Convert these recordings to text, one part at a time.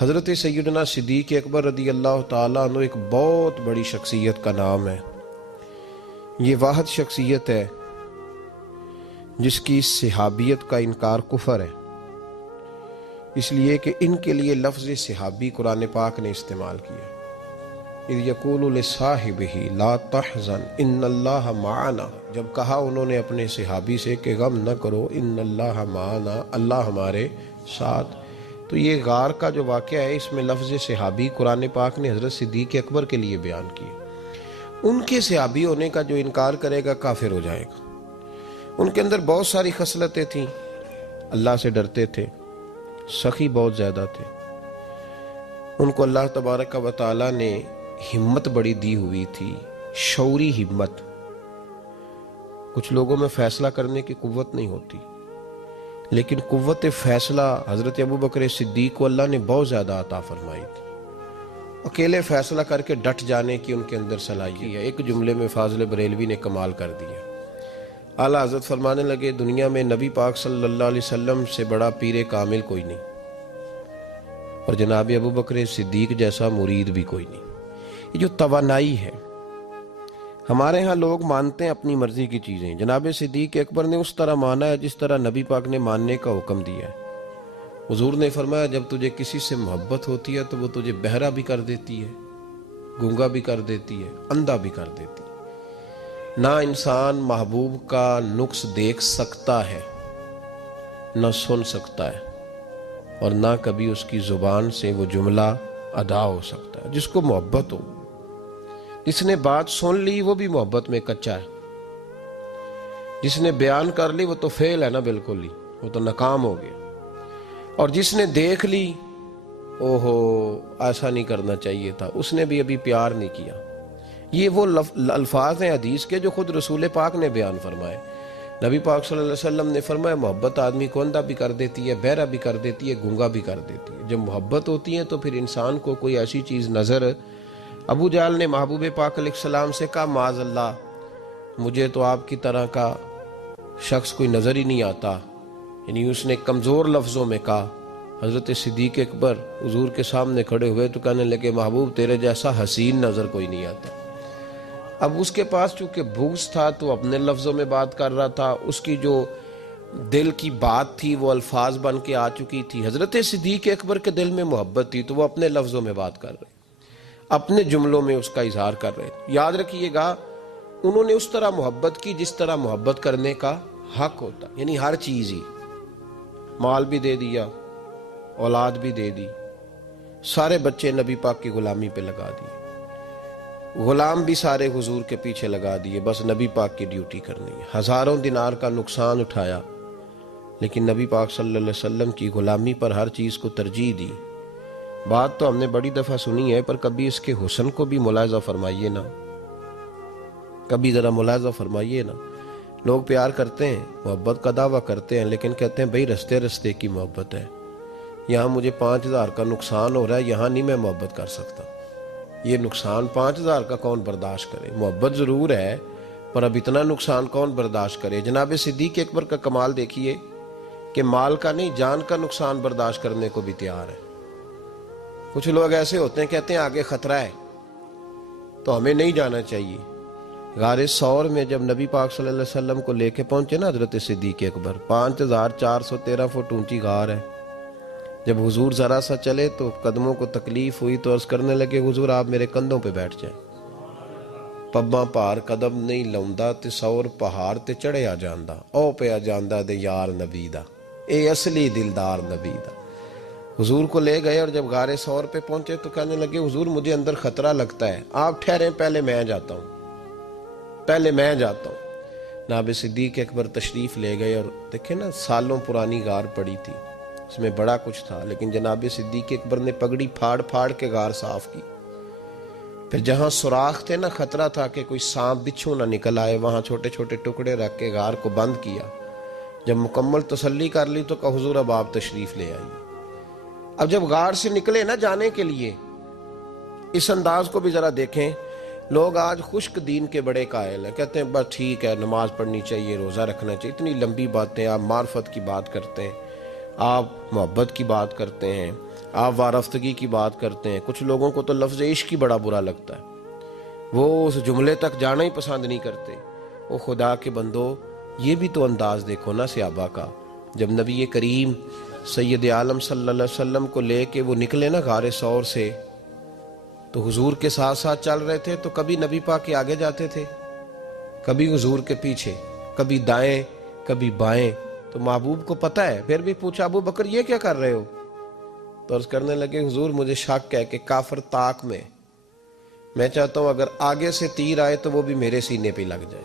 हज़रत सैयदना सिद्दीक़ अकबर रदी अल्लाह ताला अन्हु एक बहुत बड़ी शख्सियत का नाम है। ये वाहिद शख्सियत है जिसकी सहाबियत का इनकार कुफर है, इसलिए कि इनके लिए लफ्ज़ सहाबी कुरान पाक ने इस्तेमाल किया। इज़ यक़ूलु लिसाहिबिही ला तहज़न इन्नल्लाह माअना, जब कहा उन्होंने अपने सहाबी से कि गम न करो, इन्नल्लाह माअना, अल्लाह हमारे साथ। तो ये गार का जो वाक़या है इसमें लफ्ज़ सहाबी कुरान पाक ने हज़रत सिद्दीक़ अकबर के लिए बयान किया। उनके सहाबी होने का जो इनकार करेगा काफिर हो जाएगा। उनके अंदर बहुत सारी खसलतें थीं, अल्लाह से डरते थे, सखी बहुत ज़्यादा थे, उनको अल्लाह तबारक व तआला ने हिम्मत बड़ी दी हुई थी, शौरी हिम्मत। कुछ लोगों में फ़ैसला करने की कुव्वत नहीं होती, लेकिन कुव्वत फ़ैसला हज़रत अबू बकर सिद्दीक़ को अल्लाह ने बहुत ज़्यादा अता फरमाई थी। अकेले फ़ैसला करके डट जाने की उनके अंदर सलाहियत है। एक जुमले में फाज़िल बरेलवी ने कमाल कर दिया। आला हज़रत फरमाने लगे, दुनिया में नबी पाक सल्लल्लाहु अलैहि वसल्लम से बड़ा पीर कामिल कोई नहीं, और जनाब अबू बकर सिद्दीक़ जैसा मुरीद भी कोई नहीं। ये जो तवानाई है, हमारे यहाँ लोग मानते हैं अपनी मर्जी की चीज़ें। जनाब सिद्दीक़ अकबर ने उस तरह माना है जिस तरह नबी पाक ने मानने का हुक्म दिया है। हुजूर ने फरमाया, जब तुझे किसी से मोहब्बत होती है तो वो तुझे बहरा भी कर देती है, गूंगा भी कर देती है, अंधा भी कर देती है। ना इंसान महबूब का नुक्स देख सकता है, ना सुन सकता है, और ना कभी उसकी ज़ुबान से वो जुमला अदा हो सकता है। जिसको मोहब्बत हो, जिसने बात सुन ली वो भी मोहब्बत में कच्चा है, जिसने बयान कर ली वो तो फेल है ना, बिल्कुल ही वो तो नाकाम हो गया। और जिसने देख ली, ओहो ऐसा नहीं करना चाहिए था, उसने भी अभी प्यार नहीं किया। ये वो अल्फाज हैं हदीस के जो खुद रसूल पाक ने बयान फरमाए। नबी पाक सल्लल्लाहु अलैहि वसल्लम ने फरमाया, मोहब्बत आदमी को अंधा भी कर देती है, बहरा भी कर देती है, गूंगा भी कर देती है। जब मोहब्बत होती है तो फिर इंसान को कोई ऐसी चीज़ नज़र, अबू जाल ने महबूब पाक अलैहिस्सलाम से कहा, माज़अल्लाह, मुझे तो आपकी तरह का शख्स कोई नज़र ही नहीं आता। यानी उसने कमज़ोर लफ्ज़ों में कहा। हज़रत सिद्दीक़ अकबर हुजूर के सामने खड़े हुए तो कहने लगे, महबूब तेरे जैसा हसीन नज़र कोई नहीं आता। अब उसके पास चूँकि बुग़्ज़ था तो अपने लफ्ज़ों में बात कर रहा था, उसकी जो दिल की बात थी वो अल्फाज बन के आ चुकी थी। हज़रत सिद्दीक़ अकबर के दिल में मोहब्बत थी तो वो अपने लफ्ज़ों में बात कर रहे, अपने जुमलों में उसका इजहार कर रहे। याद रखिएगा, उन्होंने उस तरह मोहब्बत की जिस तरह मोहब्बत करने का हक होता, यानी हर चीज़ ही, माल भी दे दिया, औलाद भी दे दी, सारे बच्चे नबी पाक की गुलामी पे लगा दिए, गुलाम भी सारे हुजूर के पीछे लगा दिए, बस नबी पाक की ड्यूटी करनी है। हज़ारों दिनार का नुकसान उठाया, लेकिन नबी पाक सल्लल्लाहु अलैहि वसल्लम की गुलामी पर हर चीज़ को तरजीह दी। बात तो हमने बड़ी दफ़ा सुनी है, पर कभी इसके हुस्न को भी मुलाहिज़ा फरमाइए ना, कभी ज़रा मुलाहिज़ा फरमाइए ना। लोग प्यार करते हैं, मोहब्बत का दावा करते हैं, लेकिन कहते हैं भाई रस्ते रस्ते की मोहब्बत है, यहाँ मुझे 5,000 का नुकसान हो रहा है, यहाँ नहीं मैं मोहब्बत कर सकता। ये नुकसान 5,000 का कौन बर्दाश्त करे? मोहब्बत ज़रूर है, पर अब इतना नुकसान कौन बर्दाश्त करे? जनाब सिद्दीक़ अकबर का कमाल देखिए कि माल का नहीं, जान का नुकसान बर्दाश्त करने को भी तैयार है। कुछ लोग ऐसे होते हैं, कहते हैं आगे खतरा है तो हमें नहीं जाना चाहिए। गारे सौर में जब नबी पाक सल्लल्लाहु अलैहि वसल्लम को लेके पहुंचे ना हज़रत सिद्दीक़ अकबर, 5,413 फुट ऊंची गार है। जब हुजूर ज़रा सा चले तो कदमों को तकलीफ हुई तो अर्ज़ करने लगे, हुजूर आप मेरे कंधों पे बैठ जाएं। पब्बा भार कदम नहीं लाउंदा ते सौर पहाड़ ते चढ़िया जांदा, ओ पिया जांदा दे यार नबी दा, ए असली दिलदार नबी दा। हुजूर को ले गए और जब गारे सौर पे पहुंचे तो कहने लगे, हुजूर मुझे अंदर खतरा लगता है, आप ठहरें, पहले मैं जाता हूँ, पहले मैं जाता हूँ। जनाब सिद्दीक़ अकबर तशरीफ़ ले गए और देखे ना, सालों पुरानी गार पड़ी थी, उसमें बड़ा कुछ था, लेकिन जनाब सिद्दीक़ अकबर ने पगड़ी फाड़ फाड़ के गार साफ की। फिर जहाँ सुराख थे ना, खतरा था कि कोई सांप बिच्छू ना निकल आए, वहाँ छोटे छोटे टुकड़े रख के गार को बंद किया। जब मुकम्मल तसल्ली कर ली तो कहा, हुजूर अब आप तशरीफ़ ले आइए। अब जब गार से निकले ना जाने के लिए, इस अंदाज को भी ज़रा देखें। लोग आज खुश्क दीन के बड़े कायल हैं, कहते हैं बस ठीक है, नमाज पढ़नी चाहिए, रोज़ा रखना चाहिए, इतनी लंबी बातें। आप मार्फत की बात करते हैं, आप मोहब्बत की बात करते हैं, आप वारफ्तगी की बात करते हैं, कुछ लोगों को तो लफ्ज़ इश्क ही बड़ा बुरा लगता है, वो उस जुमले तक जाना ही पसंद नहीं करते। वो खुदा के बंदो, ये भी तो अंदाज देखो ना सहाबा का, जब नबी करीम सैयद आलम सल्लल्लाहु अलैहि वसल्लम को लेके वो निकले ना गारे सौर से, तो हुजूर के साथ साथ चल रहे थे, तो कभी नबी पाक के आगे जाते थे, कभी हुजूर के पीछे, कभी दाएं कभी बाएं। तो महबूब को पता है, फिर भी पूछा अबू बकर ये क्या कर रहे हो? तो अर्ज करने लगे हुजूर मुझे शक है कि काफिर ताक में, मैं चाहता हूं अगर आगे से तीर आए तो वो भी मेरे सीने पे लग जाए।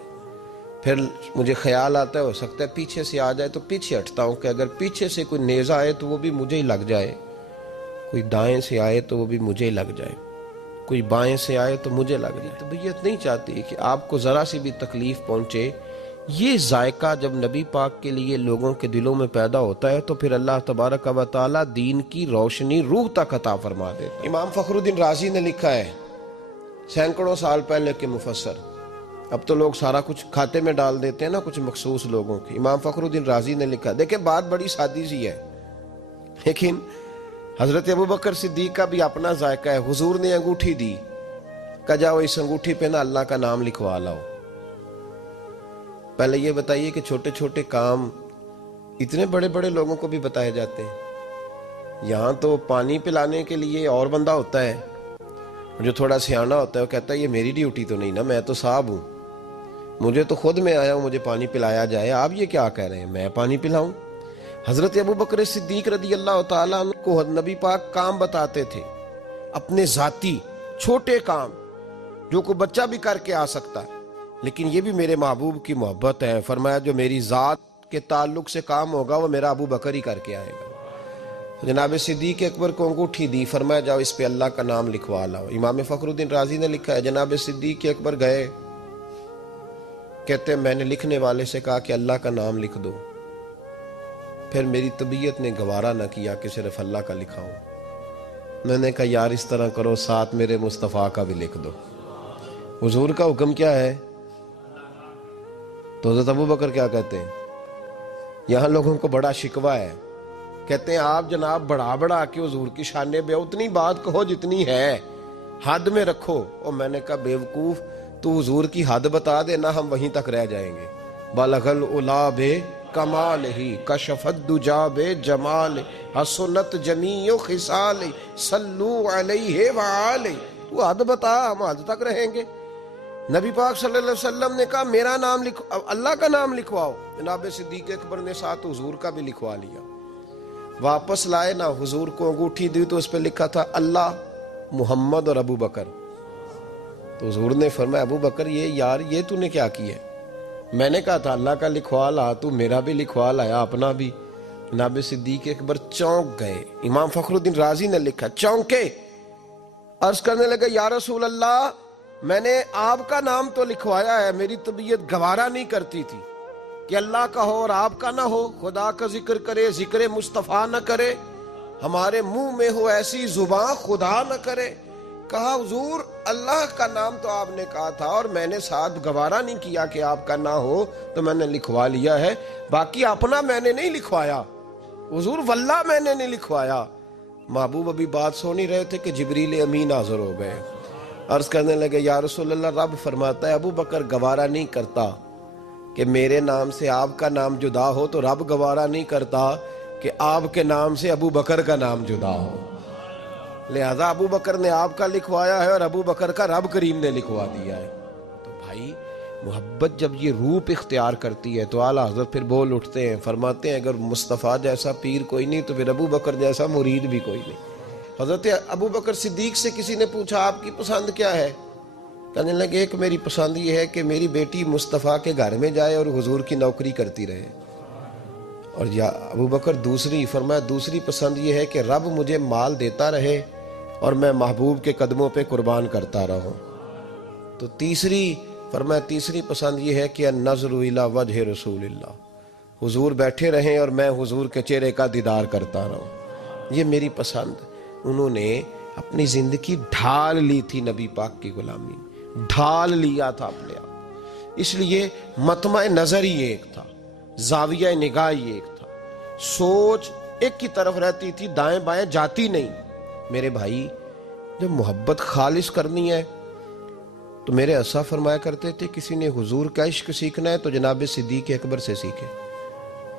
फिर मुझे ख्याल आता है हो सकता है पीछे से आ जाए, तो पीछे हटता हूं कि अगर पीछे से कोई नेजा आए तो वो भी मुझे ही लग जाए, कोई दाएं से आए तो वो भी मुझे ही लग जाए, कोई बाएं से आए तो मुझे लग जाए। तबीयत नहीं चाहती कि आपको जरा सी भी तकलीफ पहुंचे। ये जायका जब नबी पाक के लिए लोगों के दिलों में पैदा होता है तो फिर अल्लाह तबारक व तआला दीन की रोशनी रूह तक अता फरमा देता है। इमाम फखरुद्दीन राजी ने लिखा है, सैकड़ों साल पहले के मुफस्सर, अब तो लोग सारा कुछ खाते में डाल देते हैं ना कुछ मखसूस लोगों की। इमाम फखरुद्दीन राजी ने लिखा, देखे बात बड़ी सादी सी है, लेकिन हजरत अबू बकर सिद्दीक का भी अपना जायका है। हुजूर ने अंगूठी दी, कहा जाओ इस अंगूठी पे ना अल्लाह का नाम लिखवा लाओ। पहले ये बताइए कि छोटे छोटे काम इतने बड़े बड़े लोगों को भी बताए जाते हैं। यहाँ तो पानी पिलाने के लिए और बंदा होता है, जो थोड़ा सियाना होता है वो कहता है ये मेरी ड्यूटी तो नहीं ना, मैं तो साहब हूँ, मुझे तो खुद में आया हूँ मुझे पानी पिलाया जाए, आप ये क्या कह रहे हैं मैं पानी पिलाऊं? हजरत अबू बकर सिद्दीक रदी अल्लाह तआला अन्हु को नबी पाक काम बताते थे, अपने जाती छोटे काम जो कोई बच्चा भी करके आ सकता है, लेकिन ये भी मेरे महबूब की मोहब्बत है। फरमाया जो मेरी जात के ताल्लुक से काम होगा वो मेरा अबू बकर ही करके आएगा। जनाब सिद्दीक अकबर को अंगूठी दी, फरमाया जाओ इस पे अल्लाह का नाम लिखवा लाओ। इमाम फखरुद्दीन राजी ने लिखा है, जनाब सिद्दीक अकबर गए, कहते मैंने लिखने वाले से कहा कि अल्लाह का नाम लिख दो, फिर मेरी तबीयत ने गवारा न किया कि सिर्फ अल्लाह का लिखाऊं। मैंने कहा यार इस तरह करो साथ मेरे मुस्तफ़ा का भी लिख दो। हुजूर का हुक्म क्या है? तो हज़रत अबू बकर क्या कहते हैं? यहाँ लोगों को बड़ा शिकवा है, कहते हैं आप जनाब बढ़ा बढ़ा के हुजूर की शाने पे उतनी बात कहो जितनी है, हद में रखो। और मैंने कहा बेवकूफ, तू हुजूर की हद बता देना, हम वहीं तक रह जाएंगे। बलगल उला बे कमाल ही कशफत दुजा बे जमाल हसनत जमीओ खिसाल सल्लू अलैहि व आले। तू हद बता, हम हद तक रहेंगे। नबी पाक सल्लल्लाहु अलैहि वसल्लम ने कहा मेरा नाम लिखो, अल्लाह का नाम लिखवाओ। जनाब सिद्दीक अकबर ने साथ हुजूर का भी लिखवा लिया। वापस लाए ना, हुजूर को अंगूठी दी तो उस पर लिखा था अल्लाह मुहम्मद और अबू बकर। तो हुजूर ने फरमाया अबू बकर ये यार ये तूने क्या किया? मैंने कहा था अल्लाह का लिखवा ला, तू मेरा भी लिखवा लाया अपना भी। जनाब सिद्दीक अकबर चौंक गए। इमाम फखरुद्दीन राजी ने लिखा चौंके, अर्ज करने लगे या रसूल अल्लाह, मैंने आपका नाम तो लिखवाया है, मेरी तबीयत गवारा नहीं करती थी कि अल्लाह का हो और आपका ना हो, खुदा का जिक्र करे जिक्र मुस्तफ़ा न करे, हमारे मुंह में हो ऐसी जुबान खुदा न करे। कहा हुजूर अल्लाह का नाम तो आपने कहा था और मैंने साथ गवारा नहीं किया कि आपका ना हो, तो मैंने लिखवा लिया है, बाकी अपना मैंने नहीं लिखवाया। हुजूर वल्लाह मैंने नहीं लिखवाया। महबूब अभी बात सुन ही रहे थे कि जिब्रील अमीन हाजिर हो गए। अर्ज करने लगे या रसूल अल्लाह, रब फरमाता है अबू बकर गवारा नहीं करता कि मेरे नाम से आपका नाम जुदा हो, तो रब गवारा नहीं करता कि आपके नाम से अबू बकर का नाम जुदा हो। लिहाजा अबू बकर ने आपका लिखवाया है और अबू बकर का रब करीम ने लिखवा दिया है। तो भाई मोहब्बत जब ये रूप इख्तियार करती है तो आला हज़रत फिर बोल उठते हैं, फरमाते हैं अगर मुस्तफ़ा जैसा पीर कोई नहीं तो फिर अबू बकर जैसा मुरीद भी कोई नहीं। हज़रत अबू बकर सिद्दीक से किसी ने पूछा आपकी पसंद क्या है? कहने लगे एक मेरी पसंद ये है कि मेरी बेटी मुस्तफ़ा के घर में जाए और हुजूर की नौकरी करती रहे। और या अबू बकर दूसरी, फरमाया दूसरी पसंद ये है कि रब मुझे माल देता रहे और मैं महबूब के कदमों पे कुर्बान करता रहूं। तो तीसरी, फरमाया तीसरी पसंद ये है कि नज़रु इला वजह रसूलिल्लाह, हुजूर बैठे रहें और मैं हुजूर के चेहरे का दीदार करता रहूं, ये मेरी पसंद। उन्होंने अपनी जिंदगी ढाल ली थी नबी पाक की गुलामी, ढाल लिया था अपने आप। इसलिए मतमा नजर ही एक था, जाविया निगाह ही एक था, सोच एक की तरफ रहती थी, दाएं बाएं जाती नहीं। मेरे भाई, जब मोहब्बत खालिस करनी है तो मेरे असा फरमाया करते थे, किसी ने हुजूर का इश्क सीखना है तो जनाब सिद्दीक अकबर से सीखे,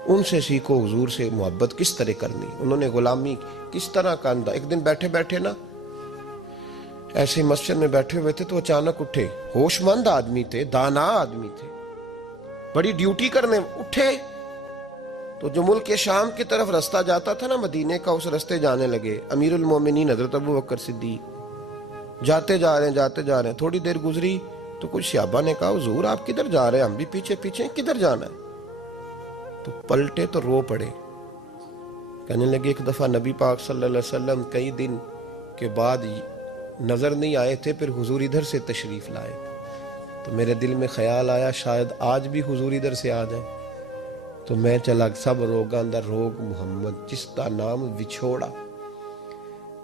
उनसे सीखो हुजूर से मोहब्बत किस तरह करनी, उन्होंने गुलामी किस तरह का अंदा। एक दिन बैठे बैठे ना ऐसे मस्जिद में बैठे हुए थे तो अचानक उठे, होशमंद आदमी थे, दाना आदमी थे, बड़ी ड्यूटी करने उठे। तो जो मुल्क के शाम की तरफ रास्ता जाता था ना मदीने का, उस रास्ते जाने लगे। अमीरुल मोमिनीन हजरत अबू बकर सिद्दीक जाते जा रहे हैं। थोड़ी देर गुजरी तो कुछ सहाबा ने कहा, हुजूर आप किधर जा रहे हैं, हम भी पीछे पीछे, किधर जाना है? तो पलटे तो रो पड़े, कहने लगे एक दफा नबी पाक सल्लल्लाहु अलैहि वसल्लम कई दिन के बाद नजर नहीं आए थे, फिर हुजूर इधर से तशरीफ लाए, तो मेरे दिल में ख्याल आया शायद आज भी हुजूर इधर से आ जाए। तो मैं चला, सब रोगा अंदर रोग मोहम्मद जिसका नाम विछोड़ा।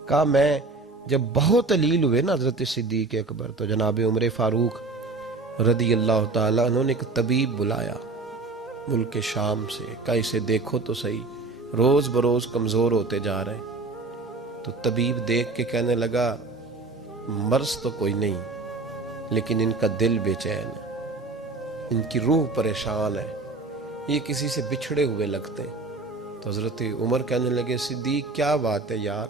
कहा मैं जब बहुत अलील हुए ना हजरत सिद्दीक अकबर, तो जनाब उमर फारूक रदी अल्लाह ताला उन्होंने एक तबीब बुलाया मुल्क के शाम से। कहा इसे देखो तो सही, रोज बरोज कमजोर होते जा रहे। तो तबीब देख के कहने लगा, मर्ज तो कोई नहीं, लेकिन इनका दिल बेचैन है, इनकी रूह परेशान है, ये किसी से बिछड़े हुए लगते हैं। तो हजरत उमर कहने लगे, सिद्दीक क्या बात है यार,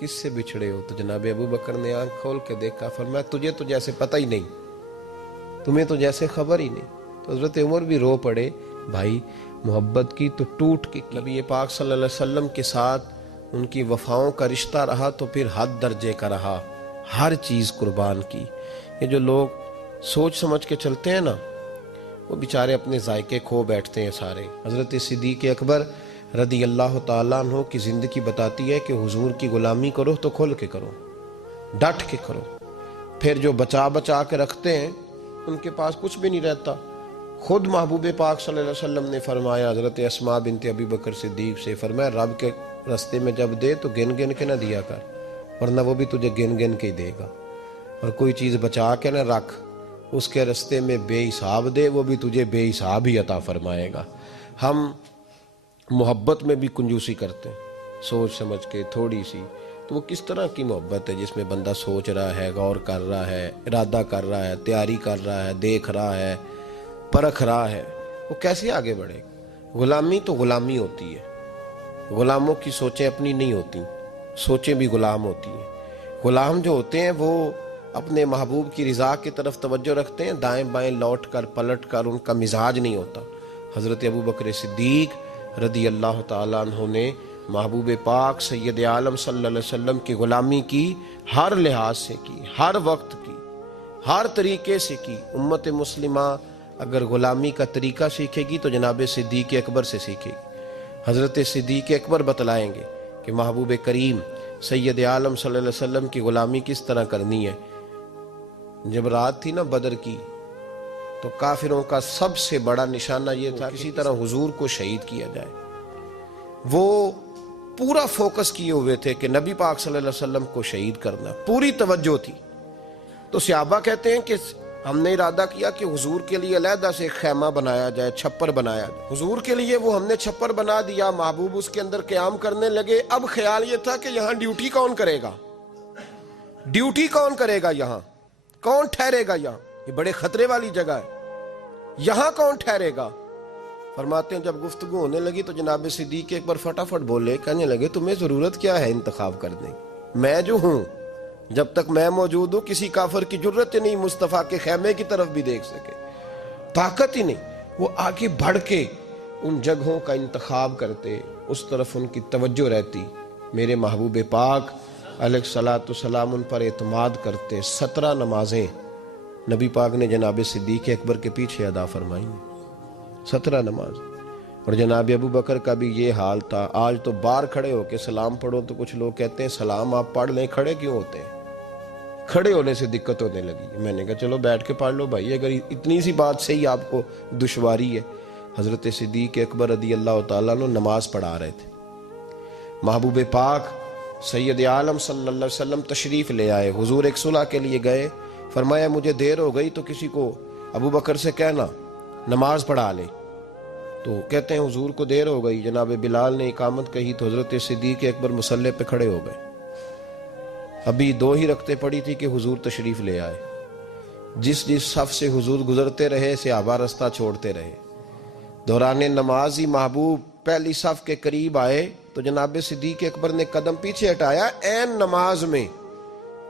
किससे बिछड़े हो? तो जनाब अबू बकर ने आंख खोल के देखा, फरमाया तुझे तो जैसे पता ही नहीं, तुम्हें तो जैसे खबर ही नहीं। तो हजरत उमर भी रो पड़े, भाई मोहब्बत की तो टूट के नबी पाक सल्लल्लाहु अलैहि वसल्लम के साथ उनकी वफाओं का रिश्ता रहा तो फिर हद दर्जे का रहा, हर चीज कुर्बान की। ये जो लोग सोच समझ के चलते हैं ना, वो बेचारे अपने जायके खो बैठते हैं सारे। हजरत सिद्दीक अकबर रदी अल्लाह ताला अन्हु की जिंदगी बताती है कि हुजूर की गुलामी करो तो खुल के करो, डट के करो। फिर जो बचा बचा के रखते हैं उनके पास कुछ भी नहीं रहता। खुद महबूब पाक सल्लल्लाहु अलैहि वसल्लम ने फरमाया हजरत अस्मा बिनते अबी बकर सिद्दीक से, फरमाया रब के रास्ते में जब दे तो गिन गिन के ना दिया कर, वरना वो भी तुझे गिन गिन के ही देगा। और कोई चीज़ बचा के ना रख, उसके रास्ते में बेहिसाब दे, वो भी तुझे बेहिसाब ही अता फरमाएगा। हम मोहब्बत में भी कंजूसी करते हैं, सोच समझ के थोड़ी सी। तो वो किस तरह की मोहब्बत है जिसमें बंदा सोच रहा है, गौर कर रहा है, इरादा कर रहा है, तैयारी कर रहा है, देख रहा है, परख रहा है, वो कैसे आगे बढ़ेगा? गुलामी तो गुलामी होती है, गुलामों की सोचें अपनी नहीं होती, सोचें भी गुलाम होती हैं। गुलाम जो होते हैं वो अपने महबूब की रज़ा की तरफ तवज्जो रखते हैं, दाएं बाएं लौट कर पलट कर उनका मिजाज नहीं होता। हज़रत अबू बकर सिद्दीक रदी अल्लाह ताला अन्हु ने महबूब पाक सैयद आलम सल्लल्लाहु अलैहि वसल्लम की गुलामी की, हर लिहाज से की, हर वक्त की, हर तरीके से की। उम्मत मुस्लिमा अगर गुलामी का तरीका सीखेगी तो जनाब सिद्दीक अकबर से सीखेगी। हज़रत सिद्दीक अकबर बतलाएंगे कि महबूब करीम सैयद आलम सल्लल्लाहु अलैहि वसल्लम की गुलामी किस तरह करनी है। जब रात थी ना बदर की, तो काफिरों का सबसे बड़ा निशाना यह था किसी तरह हुजूर को शहीद किया जाए। वो पूरा फोकस किए हुए थे कि नबी पाक सल्लल्लाहु अलैहि वसल्लम को शहीद करना, पूरी तवज्जो थी। तो सहाबा कहते हैं कि हमने इरादा किया कि हुजूर के लिए अलहदा से खैमा बनाया जाए, छप्पर बनाया जाए। हुजूर के लिए वो हमने छप्पर बना दिया, महबूब उसके अंदर क़याम करने लगे। अब ख्याल ये था कि यहाँ ड्यूटी कौन करेगा, ड्यूटी कौन करेगा, यहाँ कौन ठहरेगा, यहाँ ये बड़े खतरे वाली जगह है, यहाँ कौन ठहरेगा। फरमाते हैं जब गुफ्तगू होने लगी तो जनाब सिद्दीक एक बार फटाफट बोले, कहने लगे तुम्हें जरूरत क्या है इंतखाब करने की, मैं जो हूं, जब तक मैं मौजूद हूं किसी काफिर की जरूरत ही नहीं मुस्तफ़ा के खैमे की तरफ भी देख सके, ताकत ही नहीं। वो आगे बढ़ के उन जगहों का इंतखाब करते, उस तरफ उनकी तवज्जो रहती। मेरे महबूब पाक अलैहिस्सलातु सलाम उन पर एतमाद करते। 17 नमाजें नबी पाक ने जनाब सिद्दीक अकबर के पीछे अदा फरमाई, 17 नमाज। और जनाब अबू बकर का भी ये हाल था। आज तो बाहर खड़े होके सलाम पढ़ो तो कुछ लोग कहते हैं सलाम आप पढ़ लें, खड़े क्यों होते हैं? खड़े होने से दिक्कत होने लगी। मैंने कहा चलो बैठ के पढ़ लो भाई, अगर इतनी सी बात से ही आपको दुश्वारी है। हजरत सिद्दीक अकबर रदी अल्लाह ताला अन्हु नमाज पढ़ा रहे थे। महबूब पाक सैयद आलम सल्लल्लाहु अलैहि वसल्लम तशरीफ ले आए। हुजूर एक सुलह के लिए गए, फरमाया मुझे देर हो गई तो किसी को अबू बकर से कहना नमाज पढ़ा ले। तो कहते हैं हुजूर को देर हो गई, जनाब बिलाल ने इकामत कही तो हजरत सिद्दीक अकबर मुसल्ले पे खड़े हो गए। अभी 2 ही रखते पड़ी थी कि हुजूर तशरीफ ले आए। जिस जिस सफ से हुजूर गुजरते रहे सहाबा रास्ता छोड़ते रहे। दौरान नमाज ही महबूब पहली सफ के करीब आए तो जनाब सिद्दीक अकबर ने कदम पीछे हटाया। ऐन नमाज में,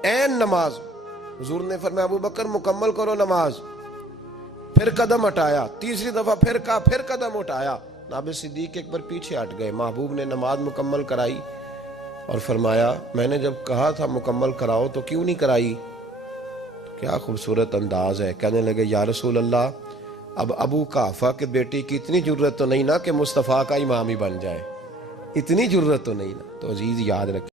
ऐन नमाज, हुजूर ने फरमाया अबू बकर मुकम्मल करो नमाज। फिर कदम हटाया, तीसरी दफा फिर कहा, फिर कदम उठाया। जनाब सिद्दीक अकबर पीछे हट गए। महबूब ने नमाज मुकम्मल कराई और फरमाया मैंने जब कहा था मुकम्मल कराओ तो क्यों नहीं कराई? तो क्या खूबसूरत अंदाज है। कहने लगे या रसूल अल्लाह, अब अबू काफा के बेटी की इतनी जरूरत तो नहीं ना कि मुस्तफ़ा का इमाम ही बन जाए, इतनी जरूरत तो नहीं ना। तो अजीज याद रखें।